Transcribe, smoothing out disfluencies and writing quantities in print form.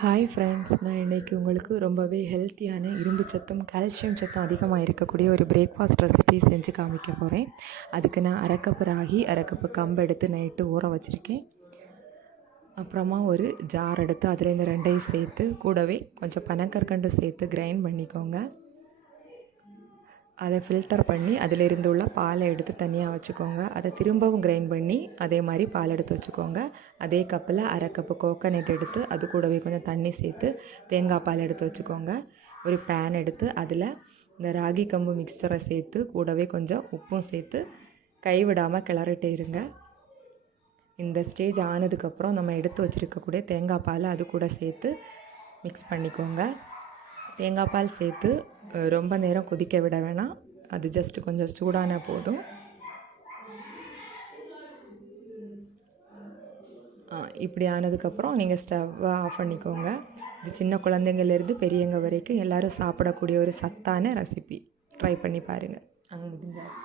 Hi friends, நான் இன்றைக்கி உங்களுக்கு ரொம்பவே ஹெல்த்தியான இரும்பு சத்தும் கால்சியம் சத்தும் அதிகமாக இருக்கக்கூடிய ஒரு பிரேக்ஃபாஸ்ட் ரெசிபி செஞ்சு காமிக்க போகிறேன். அதுக்கு நான் அரை கப்பு ராகி, அரை கப்பு கம்பு எடுத்து நைட்டு ஊற வச்சுருக்கேன். அப்புறமா ஒரு ஜார் எடுத்து அதில் இந்த ரெண்டையும் சேர்த்து கூடவே கொஞ்சம் பனக்கற்கண்டு சேர்த்து கிரைண்ட் பண்ணிக்கோங்க. அதை ஃபில்டர் பண்ணி அதிலிருந்து உள்ள பாலை எடுத்து தனியாக வச்சுக்கோங்க. அதை திரும்பவும் கிரைண்ட் பண்ணி அதே மாதிரி பால் எடுத்து வச்சுக்கோங்க. அதே கப்பில் அரை கப்பு கோகோனட் எடுத்து அது கூடவே கொஞ்சம் தண்ணி சேர்த்து தேங்காய் பால் எடுத்து வச்சுக்கோங்க. ஒரு பேன் எடுத்து அதில் இந்த ராகி கம்பு மிக்சரை சேர்த்து கூடவே கொஞ்சம் உப்பும் சேர்த்து கைவிடாமல் கிளறிட்டே இருங்க. இந்த ஸ்டேஜ் ஆனதுக்கப்புறம் நம்ம எடுத்து வச்சுருக்கக்கூடிய தேங்காய் பாலை அது கூட சேர்த்து மிக்ஸ் பண்ணிக்கோங்க. தேங்காய் பால் சேர்த்து ரொம்ப நேரம் கொதிக்க விட வேணாம். அது ஜஸ்ட்டு கொஞ்சம் சூடான போதும். இப்படி ஆனதுக்கப்புறம் நீங்கள் ஸ்டவ்வை ஆஃப் பண்ணிக்கோங்க. இது சின்ன குழந்தைங்கள்லேருந்து பெரியவங்க வரைக்கும் எல்லோரும் சாப்பிடக்கூடிய ஒரு சத்தான ரெசிபி. ட்ரை பண்ணி பாருங்கள். முடிஞ்சாச்சு.